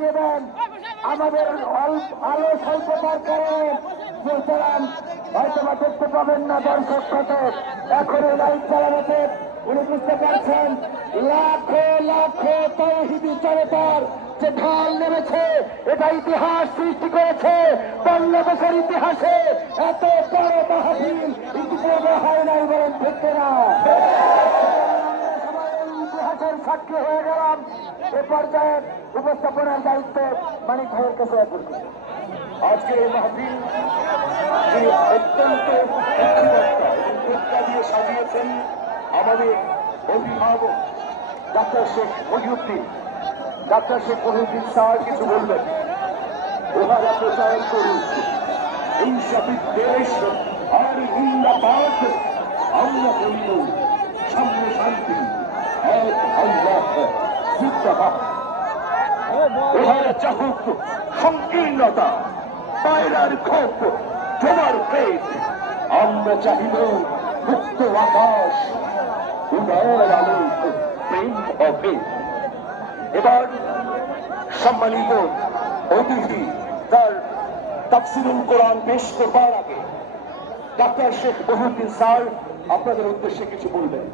দেখিয়ে দেন। আমাদের আলো স্বল্পতার কারণে সুতরাং হয়তো বা দেখতে পাবেন না দর্শক থেকে। এখন লাইট চালানোতে উনি বুঝতে পারছেন লাখো লাখো তৌহিদি জনতার যে ঢাল নেমেছে, এটা ইতিহাস সৃষ্টি করেছে। বাংলাদেশের ইতিহাসে এত বড় মাহফিল ইতিপূর্বে হয় নাই, বলেন ঠিক না? ইতিহাসের সাক্ষী হয়ে গেলাম। এ পর্যায়ে উপস্থাপনার দায়িত্ব মানিক ভাইয়ের কাছে করছি। আজকে এই মাহফিল যে অত্যন্ত দিয়ে সাজিয়েছেন আমাদের অভিভাবক doctor Sheikh Mohiuddin. Doctor Sheikh Mohiuddin sir কিছু বলবেন, ওনারা প্রচার করুন হিংসাবিদ্বেষ আর নিন্দাবাদ। আমরা বলিব সাম্য শান্তি, এক আল্লাহ জিন্দাবাদ। ওনারা চাহুক সংকীর্ণতা, পায়রার ক্ষোভ, জমার পেট। আমরা চাহিব মুক্ত আকাশ, উদার আলোক, প্রেম অভেদ। এবার সম্মানিত অতিথি তার তাফসিরুল কোরআন পেশ করবার আগে ডাক্তার শেখ মহিউদ্দিন স্যার আপনাদের উদ্দেশ্যে কিছু বলবেন।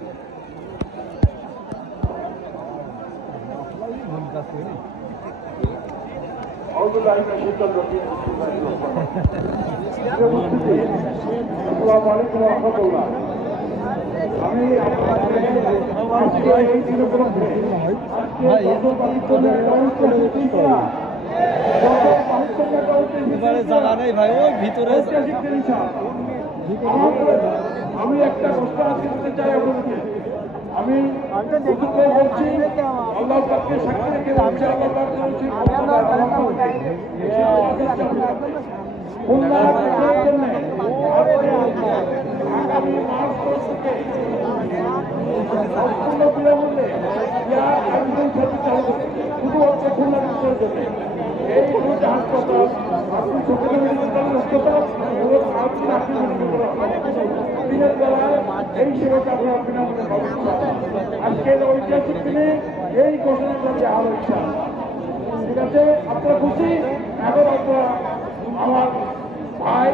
আমি জায়গা নেই ভাই, ওই ভিতরে আমি একটা প্রশ্ন আজকে দিতে চাই আপনাদেরকে। আমি বলছি আল্লাহ পাককে সাক্ষী রেখে বলছি, আল্লাহ পাক বলছি আগামী মার্চ মাস থেকে সম্পূর্ণ বিনামূল্যে শুধুমাত্র খুলনা বিশ্বের জন্য এই দুইটা হাসপাতাল, আপনি চোখের মেডিকেল হাসপাতাল এবং আপনি দিনের বেলায় এই সেবাটা আপনারা বিনামূল্যে পাবেন। আজকের ঐতিহাসিক দিনে এই ঘোষণা করছে আরো ইচ্ছা। ঠিক আছে, আপনারা খুশি? এখন আপনারা আমার ভাই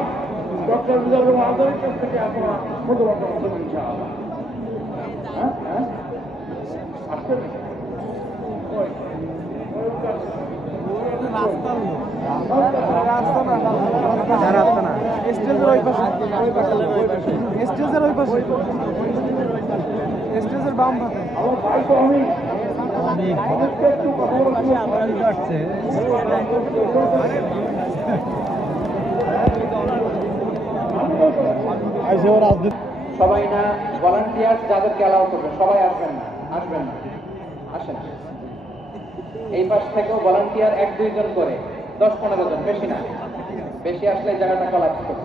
ডক্টর মিজানুর রহমানের কাছ থেকে আপনারা মন্তব্য করবেন ইনশাআল্লাহ। হ্যাঁ আসতে স্টেজের ওই পাশে, স্টেজের ওই পাশে, স্টেজের বাম পাশে। আমার ভাই তো আমি সবাই না ভলান্টিয়ার যাদেরকে অ্যালাউ করবে সবাই আসবেন না, আসবেন না, আসেন। এই পাশ থেকেও ভলান্টিয়ার 1-2 জন করে 10-15 জন, বেশি না। বেশি আসলে জায়গাটা কলাপস করবে।